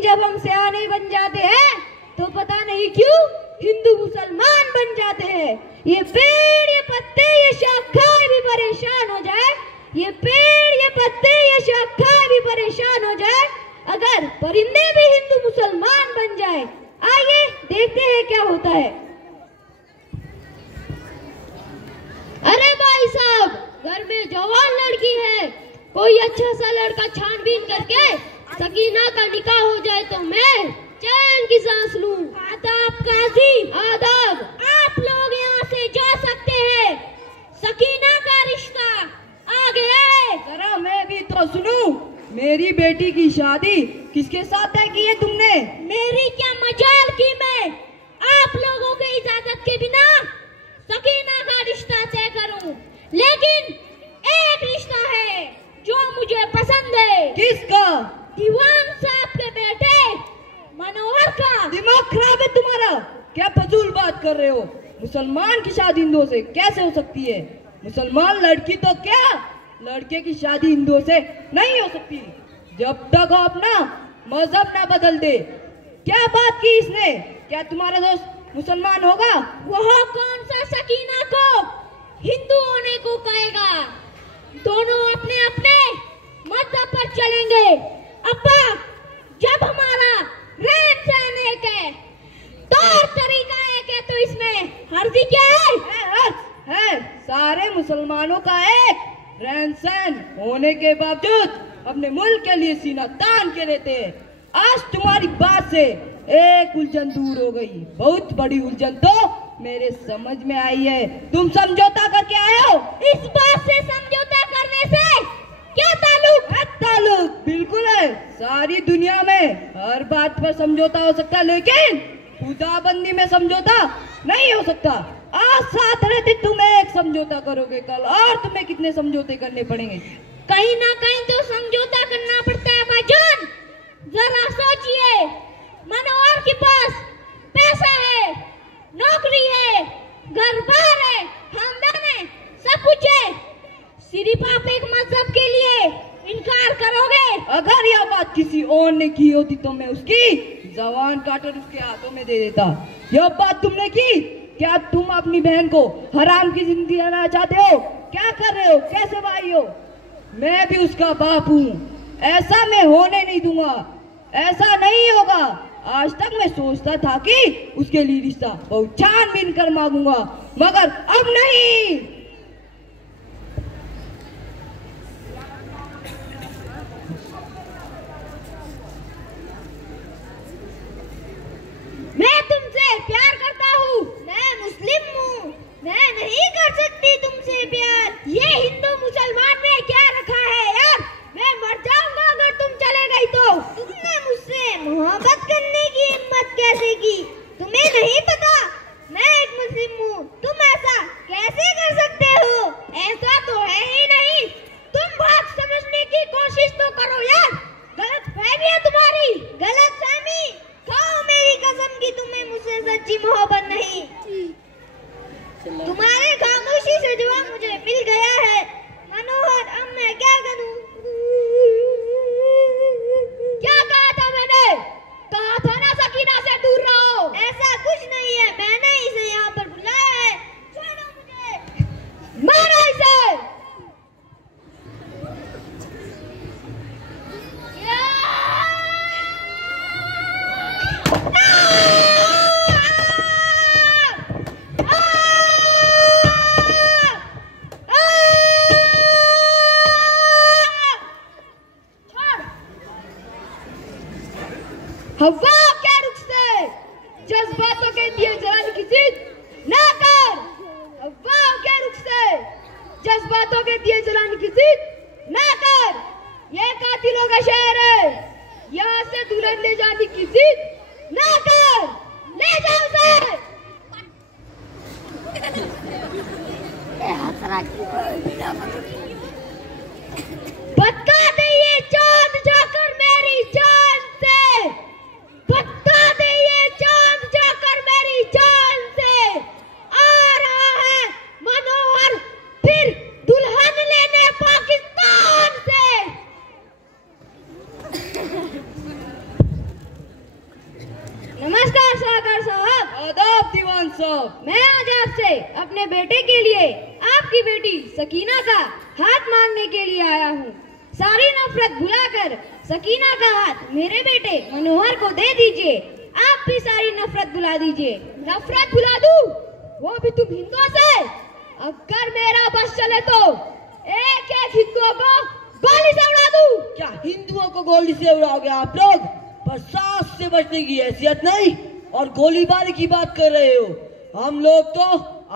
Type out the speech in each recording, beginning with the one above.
लेकिन जब हम सयाने बन जाते हैं तो पता नहीं क्यों हिंदू मुसलमान बन जाते हैं। ये पेड़ ये पत्ते ये शाखाएं भी परेशान हो जाए, ये पेड़ ये पत्ते ये शाखाएं भी परेशान हो जाए, अगर परिंदे भी हिंदू मुसलमान बन जाए। आइए देखते हैं क्या होता है। अरे भाई साहब, घर में जवान लड़की है, कोई अच्छा सा लड़का छानबीन करके सकीना का निकाह हो जाए तो मैं चैन की सांस लूं। आदाब काजी, आदाब। आप लोग यहाँ से जा सकते हैं, सकीना का रिश्ता आ गया है। जरा मैं भी तो सुनूं, मेरी बेटी की शादी किसके साथ तय की है तुमने? मेरी क्या मजाल की मैं आप लोगों के इजाजत के बिना सकीना का रिश्ता तय करूं, लेकिन एक रिश्ता है जो मुझे पसंद है। किसका? दीवान साहब के बेटे मनोहर का। दिमाग खराब है तुम्हारा, क्या फजूल बात कर रहे हो? मुसलमान की शादी हिंदुओं से कैसे हो सकती है? मुसलमान लड़की तो क्या, लड़के की शादी हिंदुओं से नहीं हो सकती जब तक वो अपना मजहब ना बदल दे। क्या बात की इसने? क्या तुम्हारा दोस्त मुसलमान होगा? वह कौन सा सकीना को हिंदू होने को कहेगा? दोनों अपने अपने मजहब पर चलेंगे। अब्बा, जब हमारा रहन सहन एक है, तौर तरीका एक है, तो इसमें हर्जी क्या है? हर्ज है। सारे मुसलमानों का एक रहन सहन होने के बावजूद अपने मुल्क के लिए सीना तान के रहते हैं। आज तुम्हारी बात से एक उलझन दूर हो गई, बहुत बड़ी उलझन तो मेरे समझ में आई है। तुम समझौता करके आए हो। इस बात से समझौता करने से क्या ताल्लुक? ताल्लुक बिल्कुल है। सारी दुनिया में हर बात पर समझौता हो सकता है, लेकिन खुदाबंदी में समझौता नहीं हो सकता। आज साथ रहते तुम एक समझौता करोगे, कल और तुम्हें कितने समझौते करने पड़ेंगे? कहीं ना कहीं तो समझौता करना पड़ता है भाईजान। जरा सोचिए, मनोहर के पास पैसा है, नौकरी है, घर बार है, खानदान है, सब कुछ है, सिर्फ आप एक मजहब के लिए इनकार करोगे? अगर यह बात किसी और ने की होती तो मैं उसकी जबान काटकर उसके हाथों में दे देता। यह बात तुमने की। क्या तुम अपनी बहन को हराम की जिंदगी देना चाहते हो? क्या कर रहे हो? कैसे भाई हो? मैं भी उसका बाप हूँ, ऐसा मैं होने नहीं दूंगा, ऐसा नहीं होगा। आज तक मैं सोचता था कि उसके लिए रिश्ता बहुत छानबीन कर मांगूंगा, मगर अब नहीं। मैं तुमसे प्यार करता हूँ, मैं मुस्लिम हूँ, मैं नहीं कर सकती तुमसे प्यार। ये हिंदू मुसलमान में क्या रखा है यार? मैं मर जाऊंगा अगर तुम चले गई तो। तुमने मुझसे मोहब्बत करने की हिम्मत कैसे की? तुम्हें नहीं पता मैं एक मुस्लिम हूँ, तुम ऐसा कैसे कर सकते हो? ऐसा तो है ही नहीं। तुम बात समझने की कोशिश तो करो यार। गलत फहमी है तुम्हारी। गलत फहमी? खाओ मेरी कसम की तुम्हें मुझसे सच्ची मोहब्बत नहीं। तुम्हारे खामोशी से जवाब मुझे मिल गया है मनोहर, अब मैं क्या करूं? क्या कहा था मैंने? कहा था ना सकीना से दूर रहो। ऐसा कुछ नहीं है, मैंने इसे यहाँ पर बुलाया है। छोड़ो मुझे, मारो इसे। हवा क्या रुख से जज्बातों के दिए जलाने की जिद ना कर। हवा क्या रुख से जज्बातों के दिए जलाने की जिद ना कर। ये कातिलों का शहर है, यहाँ से दूर ले जाने की जिद ना कर। ले जाओ उसे। बता दे ये चांद जाकर मेरी जान से, बता दे ये चांद जाकर मेरी जान से। आ रहा है मनोहर फिर दुल्हन लेने पाकिस्तान से। आदाब दीवान साहब। मैं आज आपसे अपने बेटे के लिए आपकी बेटी सकीना का हाथ मांगने के लिए आया हूँ। सारी नफरत भुलाकर सकीना का हाथ मेरे बेटे मनोहर को दे दीजिए। आप भी सारी नफरत भुला दीजिए। नफरत भुला दूं? वो भी तुम हिंदुओं से? अगर मेरा बस चले तो एक एक हिंदुओं को गोली से उड़ा दूं। क्या हिंदुओं को गोली से उड़ाओगे आप लोग? पर सांस से बचने की हैसियत नहीं और गोलीबारी की बात कर रहे हो। हम लोग तो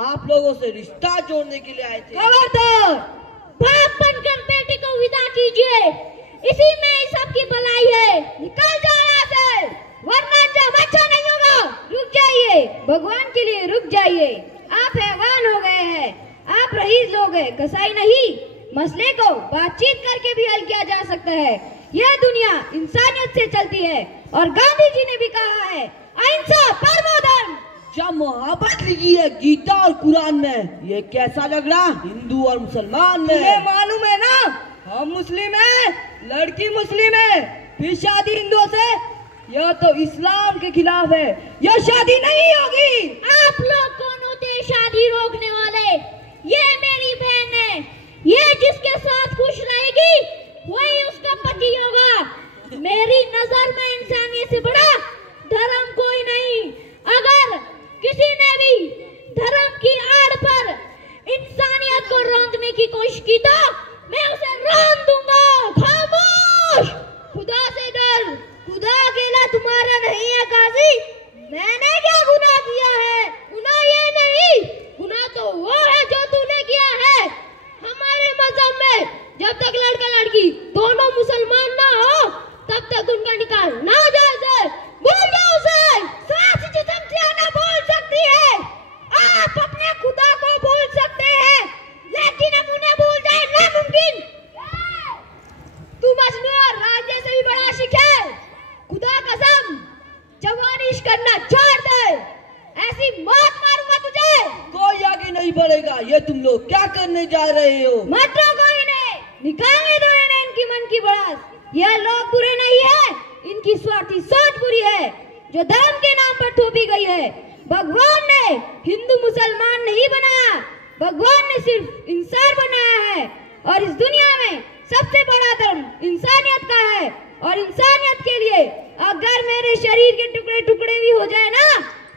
आप लोगों से रिश्ता जोड़ने के लिए आए थे। खबरदार! बाप बनकर बेटे को विदा कीजिए। इसी में ही सबकी भलाई है। निकल जाओ यहाँ से, वरना जब अच्छा नहीं होगा। रुक जाइए, भगवान के लिए रुक जाइए। आप हैवान हो गए हैं। आप रईस लोग हैं, कसाई नहीं। मसले को बातचीत करके भी हल किया जा सकता है। यह दुनिया इंसानियत से चलती है और गांधी जी ने भी कहा है, अहिंसा परमो धर्म। जब मोहब्बत लिखी है गीता और कुरान में, ये कैसा लग रहा हिंदू और मुसलमान में? तुम्हें मालूम है ना, हम मुस्लिम हैं, लड़की मुस्लिम है, फिर शादी हिंदुओं से? यह तो इस्लाम के खिलाफ है, यह शादी नहीं होगी। आप लोग कौन होते हैं शादी रोकने वाले? ये मेरी बहन है। ये जिसके साथ खुश रहेगी वही उसका पति होगा। मेरी नजर में इंसानियत से बड़ा धर्म कोई नहीं। अगर किसी ने भी धर्म की आड़ पर इंसानियत को रौंदने की कोशिश की तो मैं उसे रौंद दूंगा। खामोश! खुदा से डर। खुदा अकेला तुम्हारा नहीं है काजी। मैंने क्या गुनाह किया है? गुनाह ये नहीं, गुनाह तो वो है जो तूने किया है। हमारे मजहब में जब तक लड़का लड़की दोनों मुसलमान ना हो तब तक उनका निकाह नाजायज है। भूल जाओ उसे। सांस जिस्म से ना बोल सकती है। आप अपने खुदा को भूल सकते हैं, लेकिन हम उन्हें भूल जाए नामुमकिन। तू मजनू और राजे से भी बड़ा आशिक है। खुदा कसम, जवानी इश्क करना छोड़ दे। ऐसी मौत मारूंगा तुझे। कोई आगे नहीं बढ़ेगा। ये तुम लोग क्या करने जा रहे हो? मत रोको इन्हें, निकालने दो इन्हें इनकी मन की भड़ास। यह लोग बुरे नहीं है, इनकी स्वार्थी सोच बुरी है जो धर्म के नाम पर थोपी गई है। भगवान ने हिंदू मुसलमान नहीं बनाया, भगवान ने सिर्फ इंसान बनाया है। और इस दुनिया में सबसे बड़ा धर्म इंसानियत का है। और इंसानियत के लिए अगर मेरे शरीर के टुकड़े टुकड़े भी हो जाए ना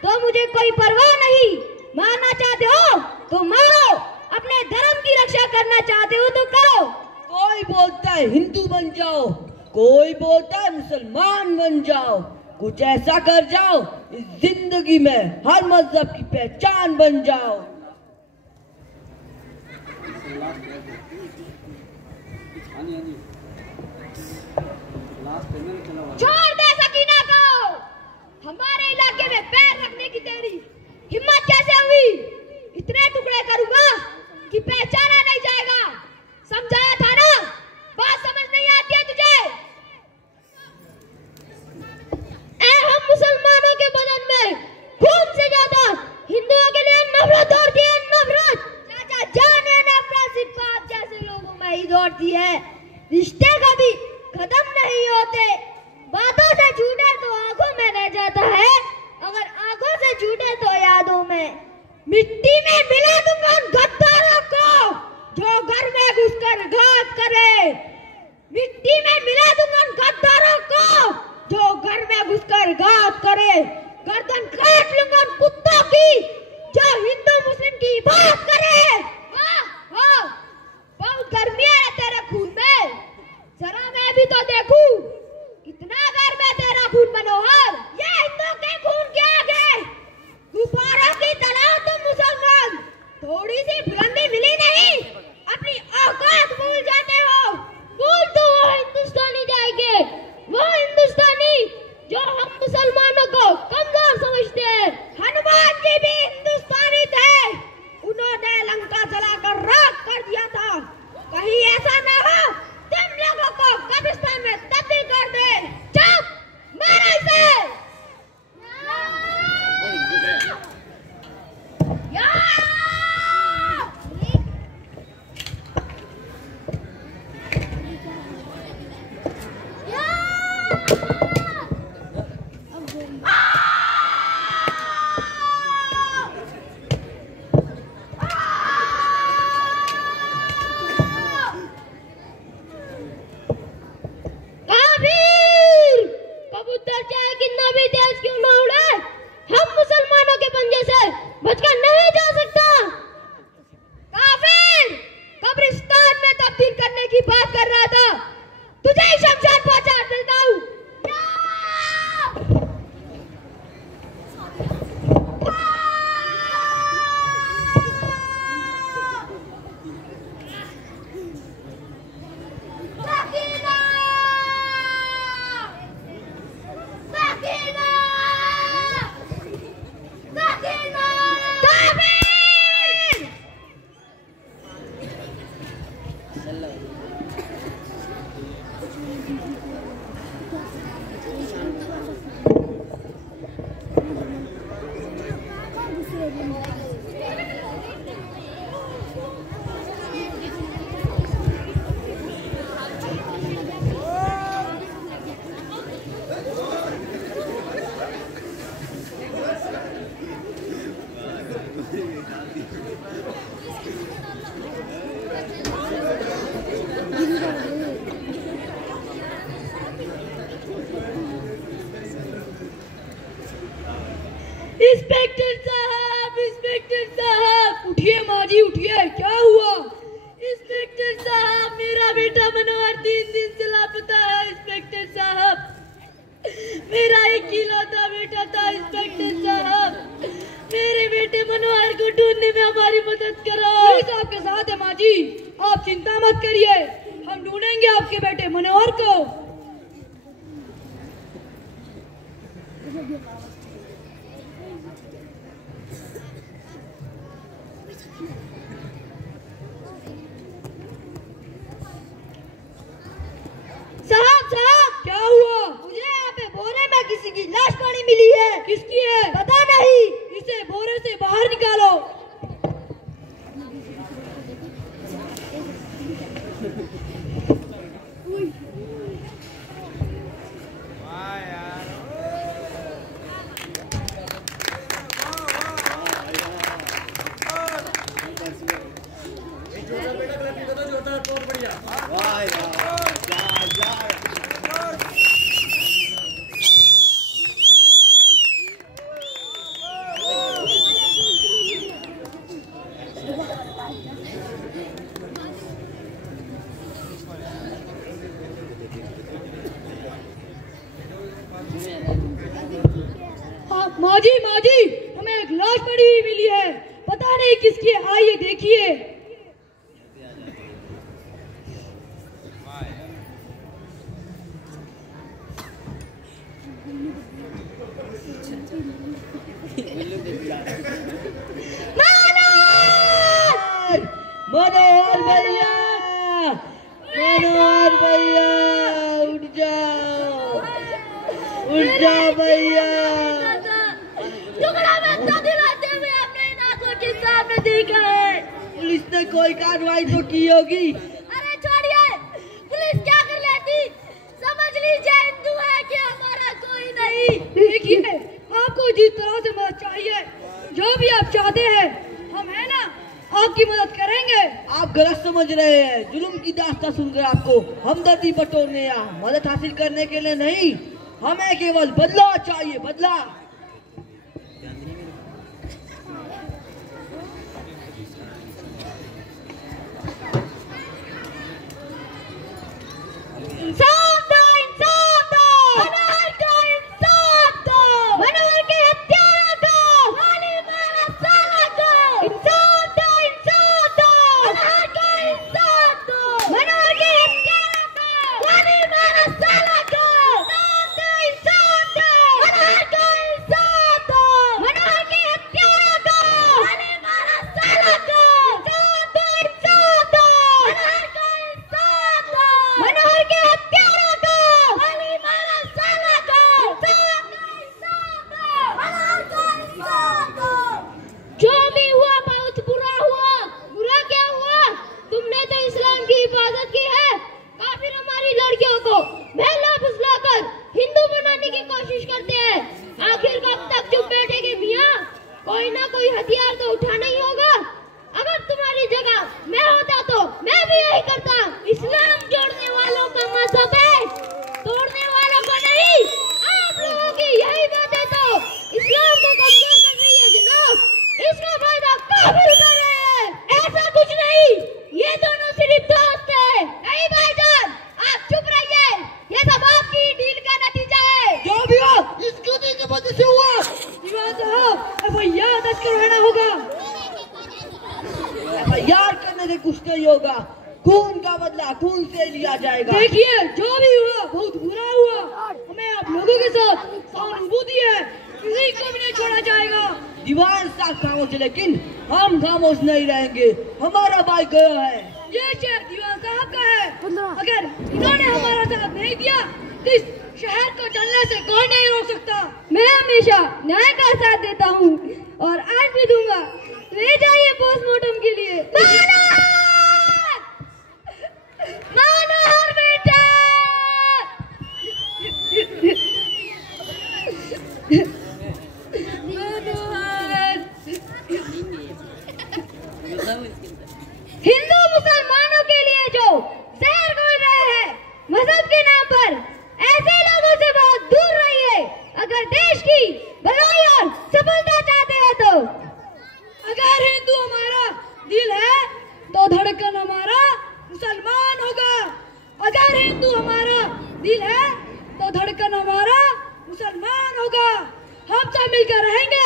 तो मुझे कोई परवाह नहीं। मारना चाहते हो तो मारो, अपने धर्म की रक्षा करना चाहते हो तो करो। कोई बोलता है हिंदू बन जाओ, कोई बोलता है मुसलमान बन जाओ। कुछ ऐसा कर जाओ इस जिंदगी में हर मजहब की पहचान बन जाओ। छोड़ दे सकीना को। हमारे इलाके में पैर रखने की तेरी हिम्मत कैसे हुई? इतने टुकड़े करूंगा कि पहचाना नहीं जाएगा। समझाया था ना, बात समझ नहीं आती है तुझे? हम मुसलमानों के बदन में खून से ज्यादा हिंदुओं के लिए नफरत दौड़ती है। नफरत चाचा जाने नफरत सिर्फ आप जैसे लोगों में ही दौड़ती है। रिश्ते कभी खत्म नहीं होते। बातों से झूठे तो आंखों में रह जाता है, अगर आंखों से झूठे तो यादों में। मिट्टी में मिला दूंगा उन गद्दारों को जो घर में घुसकर घात करे। मिट्टी में मिला दूंगा उन गद्दारों को जो घर में घुसकर घात करे। गर्दन काट लूंगा उन कुत्तों की जो हिंदू मुस्लिम की बात करे। वाह, बहुत गर्मी है तेरे खून में। जरा मैं भी तो देखूं कितना गर्म है तेरा खून मनोहर। ये हिंदू के खून के आगे गुब्बारों की तरह तुम मुसलमान थोड़ी सी बुलंदी मिली नहीं, अपनी औकात भूल जाते हो। भूल तो वो हिंदुस्तानी जाएंगे, वो हिंदुस्तानी जो हम मुसलमानों को कमजोर समझते हैं। हनुमान जी भी हिंदुस्तानी थे, उन्होंने लंका जलाकर राख कर दिया था। कहीं ऐसा ना हो तुम लोगों को कब्रिस्तान में तब्दील कर दे। चुप, मारो इसे। इंस्पेक्टर साहब उठिए माँ जी उठिए, क्या हुआ? इंस्पेक्टर साहब मेरा बेटा मनोहर 3 दिन से लापता है। इंस्पेक्टर साहब मेरा इकलौता बेटा था। इंस्पेक्टर साहब मेरे बेटे मनोहर को ढूंढने में हमारी मदद करो। पुलिस आपके साथ है माँ जी, आप चिंता मत करिए, हम ढूंढेंगे आपके बेटे मनोहर को। साहब क्या हुआ? मुझे यहाँ पे बोरे में किसी की लाश पड़ी मिली है। किसकी है? पता नहीं। इसे बोरे से बाहर निकालो। माँ जी हमें एक लाश पड़ी हुई मिली है, पता नहीं किसकी है, आइए देखिए। मनोहर भैया, मनोहर भैया उठ जाओ भैया। टुकड़ा में तो दिलाते हुए अपने आंखों के सामने देखा है। पुलिस ने कोई कार्रवाई तो की होगी। अरे छोड़िए, पुलिस क्या कर लेती, समझ लीजिए हिंदू है कि हमारा कोई नहीं। देखिए आपको जिस तरह से मदद चाहिए, जो भी आप चाहते हैं, हम है ना आपकी मदद करेंगे। आप गलत समझ रहे हैं, जुल्म की दास्तां सुनकर आपको हमदर्दी बटोरने या मदद हासिल करने के लिए नहीं, हमें केवल बदला चाहिए, बदला। इंसाफ दो, इंसाफ दो, मनोहर को इंसाफ दो, मनोहर के हत्यारा को, गोली मारा साला को, इंसाफ दो, मनोहर को इंसाफ दो, मनोहर के हत्यारा को, गोली मारा साला को, इंसाफ दो, मनोहर को इंसाफ दो, मनोहर के हत्यारा को, गोली मारा साला को, इंसाफ दो, मनोहर को इंसाफ दो, मनोहर के हत्यारा को, गोली मारा साला को, मनोहर को इंसाफ दो। जो भी हुआ बहुत बुरा हुआ। बुरा क्या हुआ? तुमने तो इस्लाम की हिफाजत की है। काफिर हमारी लड़कियों को बहला फुसलाकर हिंदू बनाने की कोशिश करते हैं। आखिर कब तक चुप बैठेंगे मियां? कोई ना कोई हथियार तो उठाना ही होगा। अगर तुम्हारी जगह मैं होता तो मैं भी यही करता। इस्लाम जोड़ने वालों का मजहब है, तोड़ने वालों का नहीं। आप लोगों की यही बात है तो इस्लाम को कमजोर कर रही है जनाब। इसका फायदा काफिर उठा रहे हैं। ऐसा कुछ नहीं, ये दोनों सिर्फ दोस्त हैं। नहीं भाईजान, आप चुप रहिए, ये सब आपकी डील का नतीजा है। जो भी हो, इस चोरी की वजह से हुआ। दीवान साहब FIR दर्ज करवाना होगा। FIR करने से कुछ नहीं होगा, खून का बदला खून से लिया जाएगा। देखिए जो भी हुआ बहुत बुरा हुआ। हमें आप लोगों के साथ सहानुभूति है, किसी को भी नहीं छोड़ा जाएगा। दीवान साहब खामोश है, लेकिन हम खामोश नहीं रहेंगे। हमारा भाई गया है। ये शहर दीवान साहब का है। अगर इन्होंने हमारा साथ नहीं दिया तो इस शहर को चलने से कोई नहीं रोक सकता। मैं हमेशा न्याय का साथ देता हूँ और आज भी दूंगा। ले जाइए पोस्टमार्टम के लिए। मनोहर बेटा, हिंदू मुसलमानों के लिए जो जहर घोल रहे हैं मजहब के नाम पर, ऐसे लोगों से बहुत दूर रहिए। अगर देश की भलाई और सफलता अगर हिंदू हमारा दिल है तो धड़कन हमारा मुसलमान होगा। हम सब मिलकर रहेंगे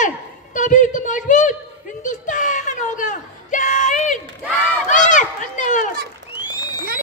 तभी तो मजबूत हिंदुस्तान होगा। जय हिंद, जय भारत, धन्यवाद।